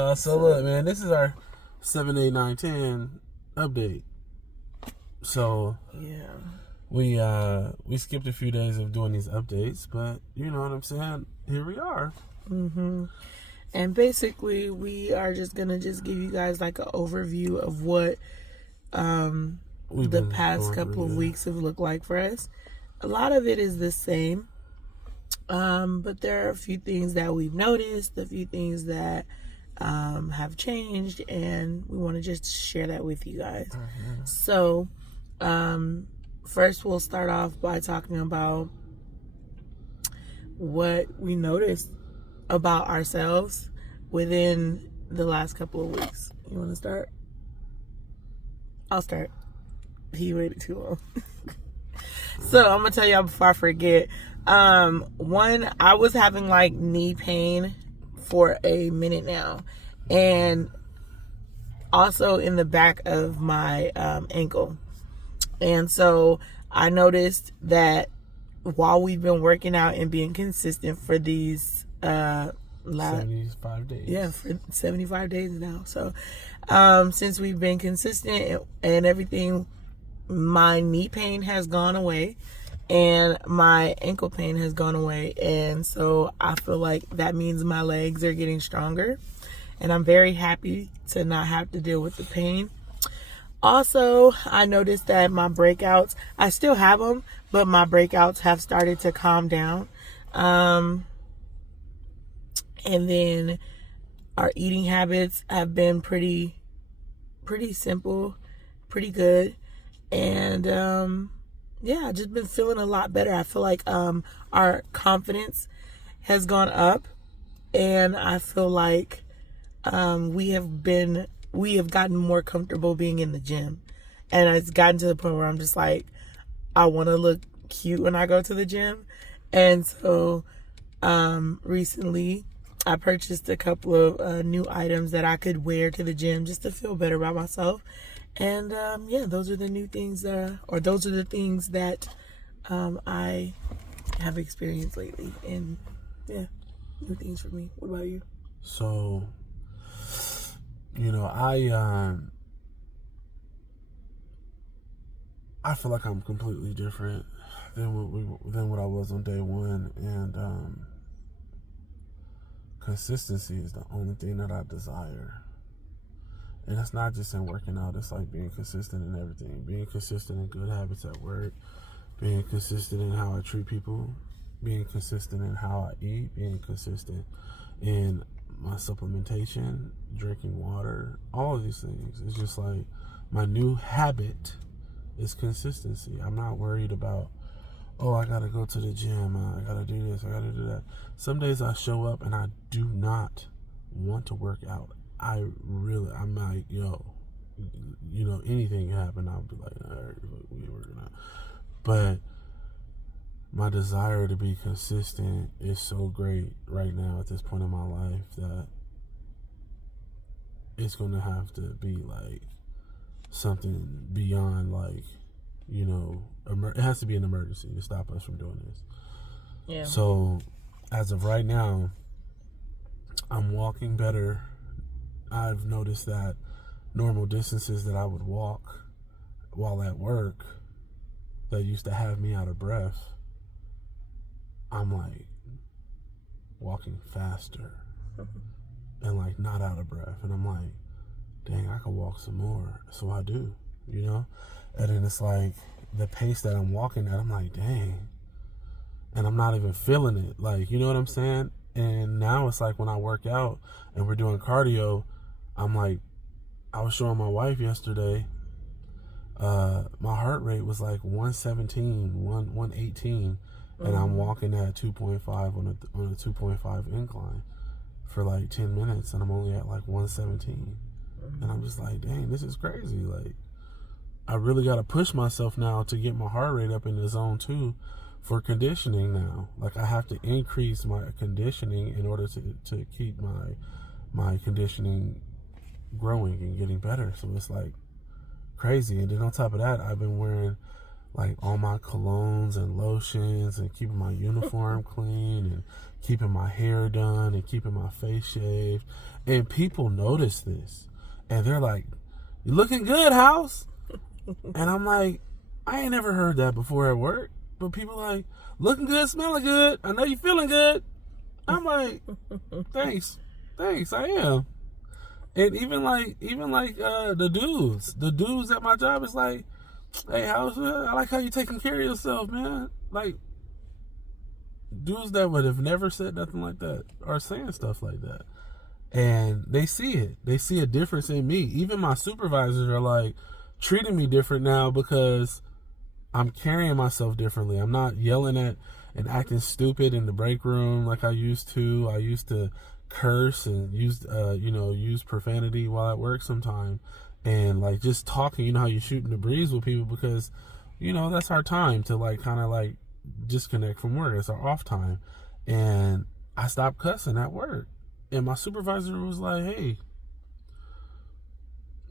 y'all. So look, man, this is our 7, 8, 9, 10 update. So yeah, we skipped a few days of doing these updates, but you know what I'm saying? Here we are. And basically, we are just gonna give you guys like an overview of what the past couple of weeks have looked like for us. A lot of it is the same, but there are a few things that we've noticed, a few things that have changed, and we want to just share that with you guys. So, first we'll start off by talking about what we noticed about ourselves within the last couple of weeks. You want to start? I'll start. He waited too long. So I'm gonna tell y'all before I forget. One, I was having like knee pain for a minute now, and also in the back of my ankle. And so I noticed that while we've been working out and being consistent for these 75 days. Yeah, for 75 days now. So since we've been consistent and everything, my knee pain has gone away and my ankle pain has gone away. And so I feel like that means my legs are getting stronger. And I'm very happy to not have to deal with the pain. Also, I noticed that my breakouts, I still have them, but my breakouts have started to calm down. And then our eating habits have been pretty simple, pretty good. And yeah, I've just been feeling a lot better. I feel like our confidence has gone up, and I feel like we have gotten more comfortable being in the gym. And it's gotten to the point where I'm just like, I want to look cute when I go to the gym. And so recently I purchased a couple of new items that I could wear to the gym just to feel better about myself. And yeah, those are the new things those are the things that I have experienced lately. And yeah, new things for me. What about you? So, you know, I feel like I'm completely different than what I was on day one, and consistency is the only thing that I desire. And it's not just in working out, it's like being consistent in everything. Being consistent in good habits at work, being consistent in how I treat people, being consistent in how I eat, being consistent in my supplementation, drinking water, all of these things. It's just like my new habit is consistency. I'm not worried about, oh, I gotta go to the gym, I gotta do this, I gotta do that. Some days I show up and I do not want to work out. I'm like, yo, you know, anything can happen. I'll be like, all right, we ain't working out. But my desire to be consistent is so great right now at this point in my life that it's going to have to be like something beyond, like, you know, it has to be an emergency to stop us from doing this. Yeah. So as of right now, I'm walking better. I've noticed that normal distances that I would walk while at work that used to have me out of breath, I'm like walking faster and like not out of breath. And I'm like, dang, I could walk some more. So I do, you know? And then it's like the pace that I'm walking at, I'm like, dang. And I'm not even feeling it. Like, you know what I'm saying? And now it's like when I work out and we're doing cardio, I'm like, I was showing my wife yesterday, my heart rate was like 117, 118, and I'm walking at 2.5 on a 2.5 incline for like 10 minutes, and I'm only at like 117. And I'm just like, dang, this is crazy. Like, I really got to push myself now to get my heart rate up in the zone 2 for conditioning now. Like, I have to increase my conditioning in order to keep my conditioning growing and getting better. So it's like crazy. And then on top of that, I've been wearing like all my colognes and lotions and keeping my uniform clean and keeping my hair done and keeping my face shaved. And people notice this and they're like, "You looking good, House?" And I'm like, I ain't never heard that before at work. But people like, "Looking good, smelling good. I know you feeling good." I'm like, thanks, I am. And even like the dudes at my job is like, "Hey, House, I like how you taking care of yourself, man." Like, dudes that would have never said nothing like that are saying stuff like that. And they see it. They see a difference in me. Even my supervisors are like treating me different now because I'm carrying myself differently. I'm not yelling at and acting stupid in the break room like I used to. I used to curse and use profanity while at work sometime. And like just talking, you know how you shooting the breeze with people because, that's our time to like kind of like disconnect from work. It's our off time. And I stopped cussing at work. And my supervisor was like, "Hey,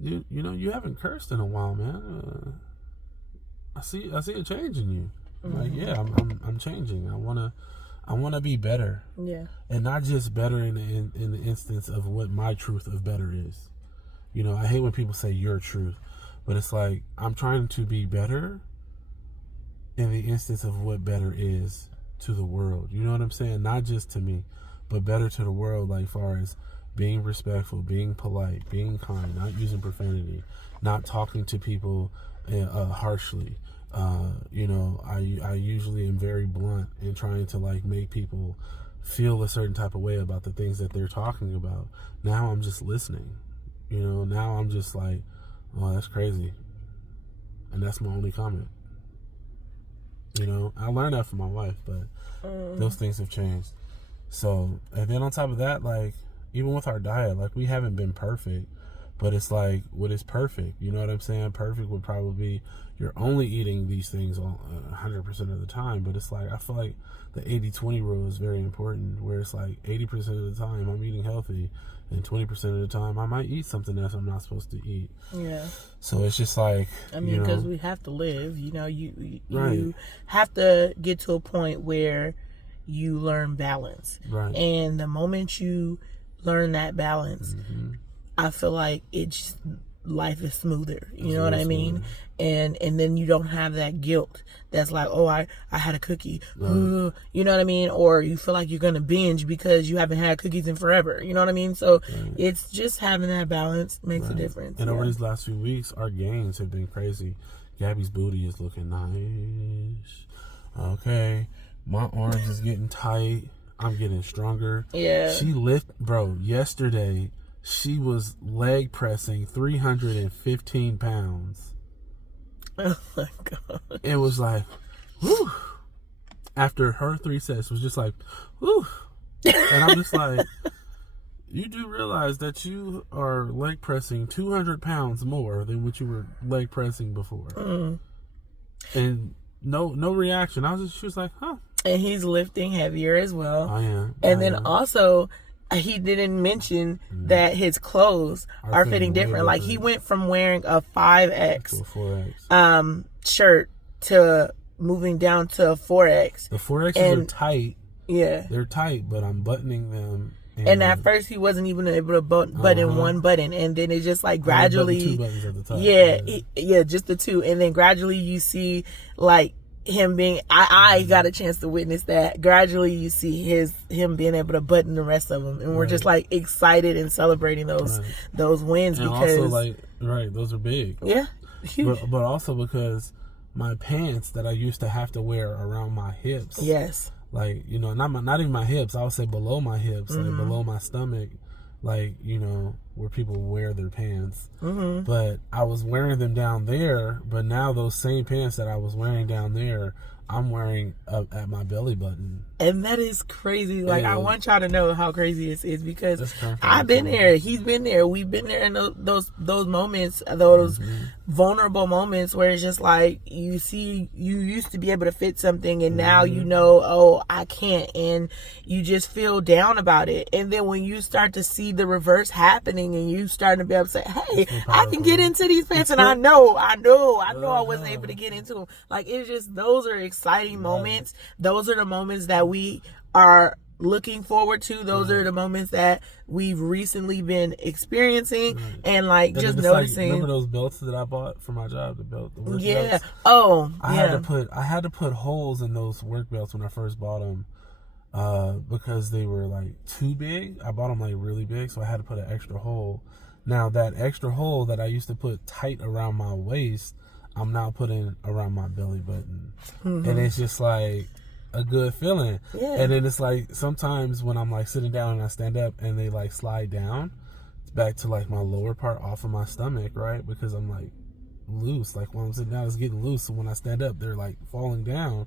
you haven't cursed in a while, man. I see a change in you." I'm like, "Yeah, I'm changing. I wanna be better." Yeah. And not just better in the instance of what my truth of better is. I hate when people say your truth, but it's like I'm trying to be better in the instance of what better is to the world. You know what I'm saying? Not just to me, but better to the world, like far as being respectful, being polite, being kind, not using profanity, not talking to people harshly. I usually am very blunt in trying to like make people feel a certain type of way about the things that they're talking about. Now I'm just listening. Now I'm just like, "Oh, that's crazy." And that's my only comment. I learned that from my wife, but those things have changed. So, and then on top of that, like, even with our diet, like, we haven't been perfect, but it's like, what is perfect? You know what I'm saying? Perfect would probably be you're only eating these things 100% of the time, but it's like, I feel like the 80-20 rule is very important, where it's like 80% of the time I'm eating healthy, and 20% of the time I might eat something else I'm not supposed to eat. Yeah. So it's just like, because we have to live, you right. have to get to a point where you learn balance. Right. And the moment you learn that balance, I feel like life is smoother. You know what I mean? And then you don't have that guilt that's like, "Oh, I had a cookie." Right. You know what I mean? Or you feel like you're going to binge because you haven't had cookies in forever. You know what I mean? So it's just having that balance makes a difference. And over these last few weeks, our gains have been crazy. Gabby's booty is looking nice. Okay. My arms is getting tight. I'm getting stronger. Yeah. Yesterday she was leg pressing 315 pounds. Oh my God. It was like, whew. After her 3 sets, was just like, whew. And I'm just like, you do realize that you are leg pressing 200 pounds more than what you were leg pressing before. And no reaction. She was like, huh. And he's lifting heavier as well. I am. And then also, he didn't mention that his clothes are fitting different. Like, he went from wearing a 5X to a 4X shirt to moving down to a 4X. The 4Xs are tight. Yeah. They're tight, but I'm buttoning them. And at first he wasn't even able to button one button, and then it just like gradually, 2 buttons at the top. Yeah, just the 2, and then gradually you see like him being. I got a chance to witness that. Gradually you see him being able to button the rest of them, and we're just like excited and celebrating those wins, and because also like those are big. Yeah, huge. But also because my pants that I used to have to wear around my hips. Yes. Like, not even my hips. I would say below my hips, like below my stomach, like, where people wear their pants. But I was wearing them down there, but now those same pants that I was wearing down there, I'm wearing up at my belly button. And that is crazy. Like, I want y'all to know how crazy this is because That's I've been there. He's been there. We've been there in those moments, those vulnerable moments where it's just like you see you used to be able to fit something and now you know, oh, I can't, and you just feel down about it. And then when you start to see the reverse happening and you start to be able to say, hey, I can get into these pants, and I know I was able to get into them. Like, it's just, those are exciting moments. Those are the moments that we are looking forward to. Those are the moments that we've recently been experiencing, and like and just noticing. Remember those belts that I bought for my job? The work belts? I had to put holes in those work belts when I first bought them because they were like too big. I bought them like really big, so I had to put an extra hole. Now that extra hole that I used to put tight around my waist, I'm now putting around my belly button, and it's just like a good feeling. And then it's like sometimes when I'm like sitting down and I stand up and they like slide down, it's back to like my lower part off of my stomach, right? Because I'm like loose. Like when I'm sitting down, it's getting loose. So when I stand up, they're like falling down.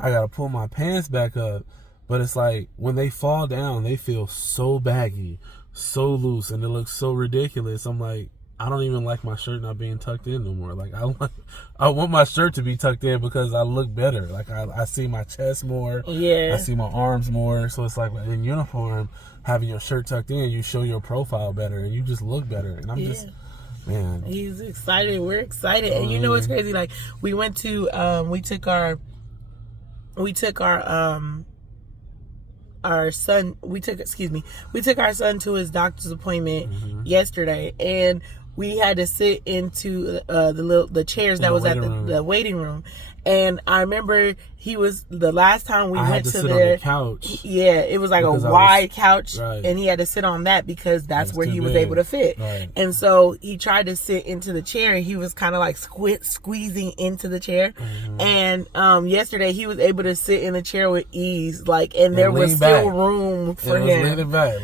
I gotta pull my pants back up. But it's like when they fall down, they feel so baggy, so loose, and it looks so ridiculous. I'm like, I don't even like my shirt not being tucked in no more. Like I want my shirt to be tucked in because I look better. Like I see my chest more. I see my arms more. So it's like in uniform, having your shirt tucked in, you show your profile better and you just look better. And I'm just, man. He's excited. We're excited. And you know what's crazy? Like we went to we took our son to his doctor's appointment yesterday, and we had to sit into the chairs that was at the waiting room. And I remember the last time we went to there, on the couch. Yeah, it was like a wide couch, and he had to sit on that because that's where he was able to fit. Right. And so he tried to sit into the chair, and he was kind of like squeezing into the chair. And yesterday he was able to sit in the chair with ease, like, and there was still room for him. Leaning back.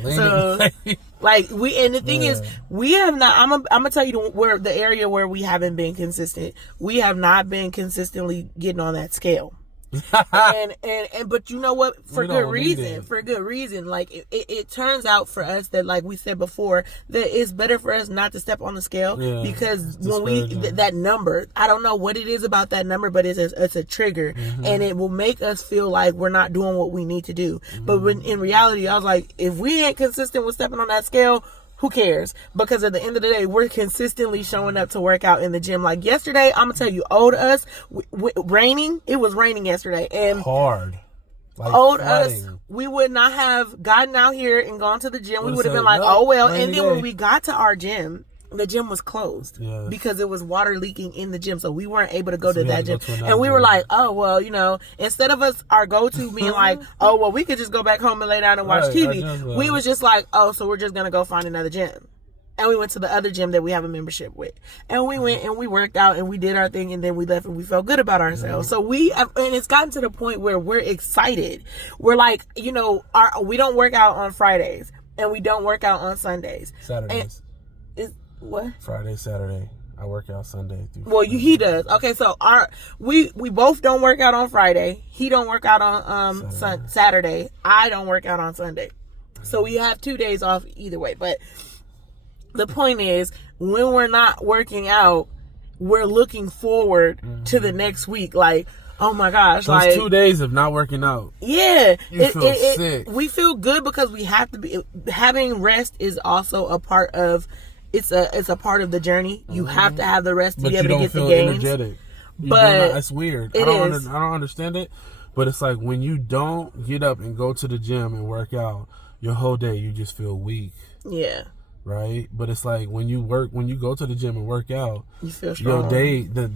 Like and the thing is, we have not. I'm gonna tell you where the area where we haven't been consistent. We have not been consistently getting on that scale. But you know what? For good reason. Like it turns out for us that, like we said before, that it's better for us not to step on the scale because when that number, I don't know what it is about that number, but it's a trigger, and it will make us feel like we're not doing what we need to do. But when in reality, I was like, if we ain't consistent with stepping on that scale, who cares? Because at the end of the day, we're consistently showing up to work out in the gym. Like yesterday, I'm gonna tell you, old us, raining. It was raining yesterday, and hard. Like old us, we would not have gotten out here and gone to the gym. We would have been like, oh well. And then when we got to our gym, the gym was closed because it was water leaking in the gym, so we weren't able to go to that gym. And we were like, oh well, instead of us our go-to being like, oh well, we could just go back home and lay down and watch TV. We was just like, oh, so we're just gonna go find another gym. And we went to the other gym that we have a membership with, and we went and we worked out and we did our thing, and then we left and we felt good about ourselves. So and it's gotten to the point where we're excited. We're like, we don't work out on Fridays and we don't work out on Sundays. Saturdays. What? Friday, Saturday. I work out Sunday. He does. Okay, so we both don't work out on Friday. He don't work out on Saturday. I don't work out on Sunday. So we have 2 days off either way. But the point is, when we're not working out, we're looking forward to the next week. Like, oh my gosh, those 2 days of not working out. Yeah. You feel sick. We feel good because we have to be. Having rest is also a part of. It's a part of the journey. You have to have the rest to be able to get the gains. Energetic. But that's weird. I don't understand it. But it's like when you don't get up and go to the gym and work out, your whole day you just feel weak. Yeah. Right? But it's like when you go to the gym and work out, you feel strong. Your day, the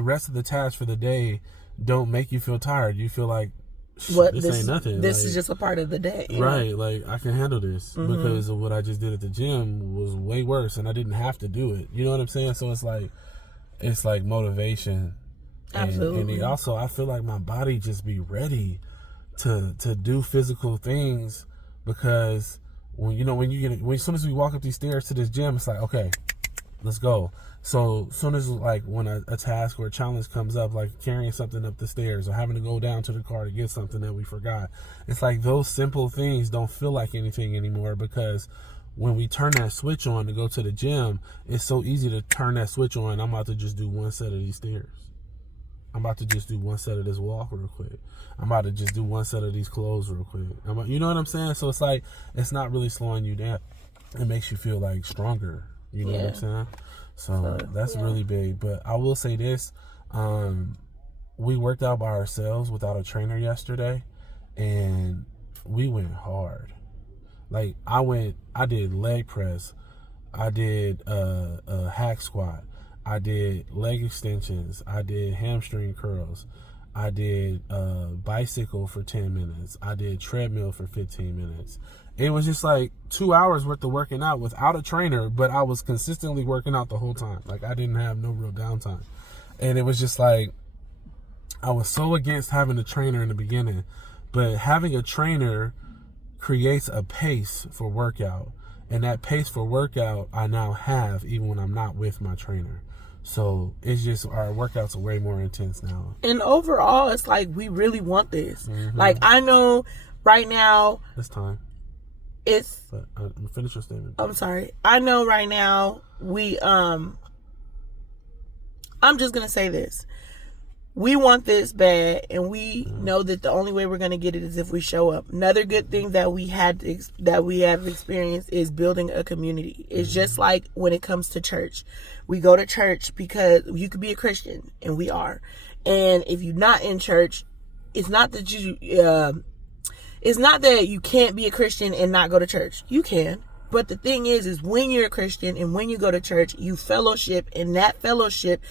rest of the tasks for the day don't make you feel tired. You feel like, this ain't nothing. This is just a part of the day. Right. Like, I can handle this because of what I just did at the gym was way worse and I didn't have to do it. You know what I'm saying? So it's like motivation. Absolutely. And also, I feel like my body just be ready to do physical things because as soon as we walk up these stairs to this gym, it's like, okay, let's go. So soon as like when a task or a challenge comes up, like carrying something up the stairs or having to go down to the car to get something that we forgot, it's like those simple things don't feel like anything anymore, because when we turn that switch on to go to the gym, it's so easy to turn that switch on. I'm about to just do one set of these stairs. I'm about to just do one set of this walk real quick. I'm about to just do one set of these clothes real quick. You know what I'm saying? So it's like, it's not really slowing you down. It makes you feel like stronger. You know what I'm saying? So that's really big. But I will say this, we worked out by ourselves without a trainer yesterday, and we went hard. Like I did leg press, I did a hack squat, I did leg extensions, I did hamstring curls, I did bicycle for 10 minutes, I did treadmill for 15 minutes. It was just like 2 hours worth of working out without a trainer, but I was consistently working out the whole time. Like I didn't have no real downtime. And it was just like, I was so against having a trainer in the beginning, but having a trainer creates a pace for workout. And that pace for workout I now have even when I'm not with my trainer. So it's just, our workouts are way more intense now. And overall, it's like we really want this. Like I know right now it's time. It's finish your statement. I'm sorry. I know right now we I'm just gonna say this. We want this bad, and we know that the only way we're gonna get it is if we show up. Another good thing that we have experienced is building a community. It's just like when it comes to church. We go to church because you could be a Christian, and we are. And if you're not in church, it's not that you can't be a Christian and not go to church. You can. But the thing is when you're a Christian and when you go to church, you fellowship, and that fellowship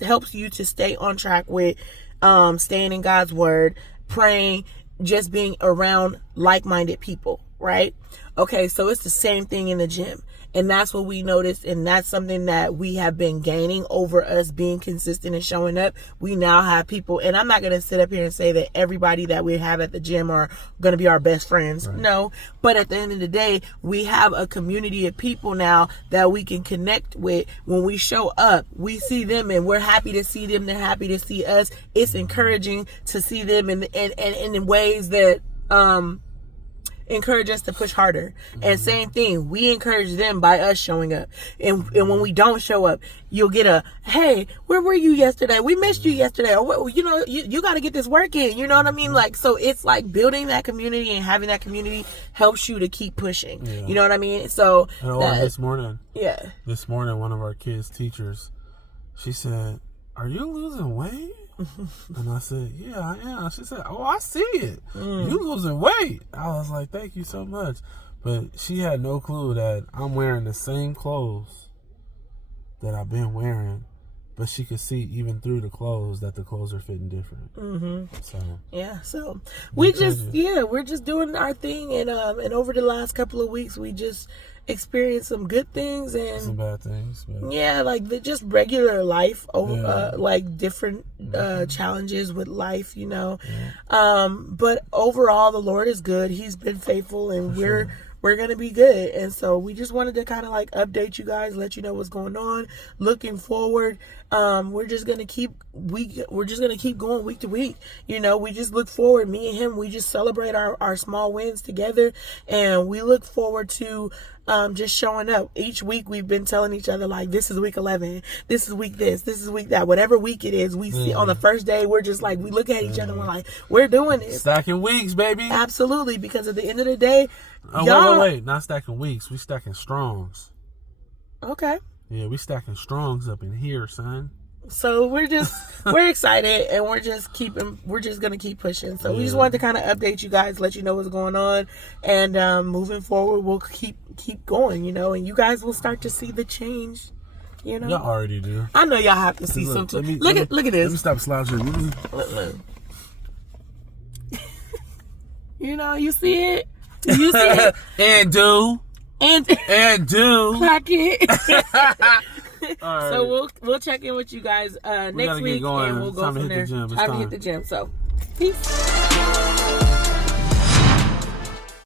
helps you to stay on track with staying in God's word, praying, just being around like-minded people, right? Okay, so it's the same thing in the gym. And that's what we noticed, and that's something that we have been gaining over us being consistent and showing up. We now have people, and I'm not going to sit up here and say that everybody that we have at the gym are going to be our best friends. Right. No, but at the end of the day, we have a community of people now that we can connect with. When we show up, we see them, and we're happy to see them. They're happy to see us. It's encouraging to see them in ways that encourage us to push harder. And same thing, we encourage them by us showing up. And when we don't show up, you'll get a, hey, where were you yesterday? We missed you yesterday. Or, you know, you got to get this work in. You know what I mean? Like, so it's like building that community, and having that community helps you to keep pushing. Yeah. You know what I mean? So this morning, one of our kids' teachers, she said, "Are you losing weight?" And I said, "Yeah, I am." She said, "Oh, I see it. You losing weight." I was like, "Thank you so much." But she had no clue that I'm wearing the same clothes that I've been wearing, but she could see even through the clothes that the clothes are fitting different. So we're just doing our thing, and over the last couple of weeks, we just experienced some good things and some bad things. Like just regular life, like different challenges with life, you know. But overall, the Lord is good. He's been faithful, and we're going to be good. And so we just wanted to kind of like update you guys, let you know what's going on. Looking forward, we're just going to keep going week to week. You know, we just look forward, me and him, we just celebrate our small wins together, and we look forward to just showing up. Each week we've been telling each other, like, this is week 11, this is week this is week that, whatever week it is, we see on the first day, we're just like, we look at each other and we're like, we're doing this. Stacking weeks, baby. Absolutely, because at the end of the day, wait, not stacking weeks, we stacking strongs. Okay. Yeah, we stacking strongs up in here, son. So we're excited, and we're just gonna keep pushing. So we just wanted to kind of update you guys, let you know what's going on, and moving forward, we'll keep going, you know, and you guys will start to see the change. You know, y'all already do. I know y'all have to see something. Look at this. Let me stop slouching. Look. You know, you see it. You see it. And do. Clack it. All right. So we'll check in with you guys next week, and we'll go from there. Time to hit the gym. So peace.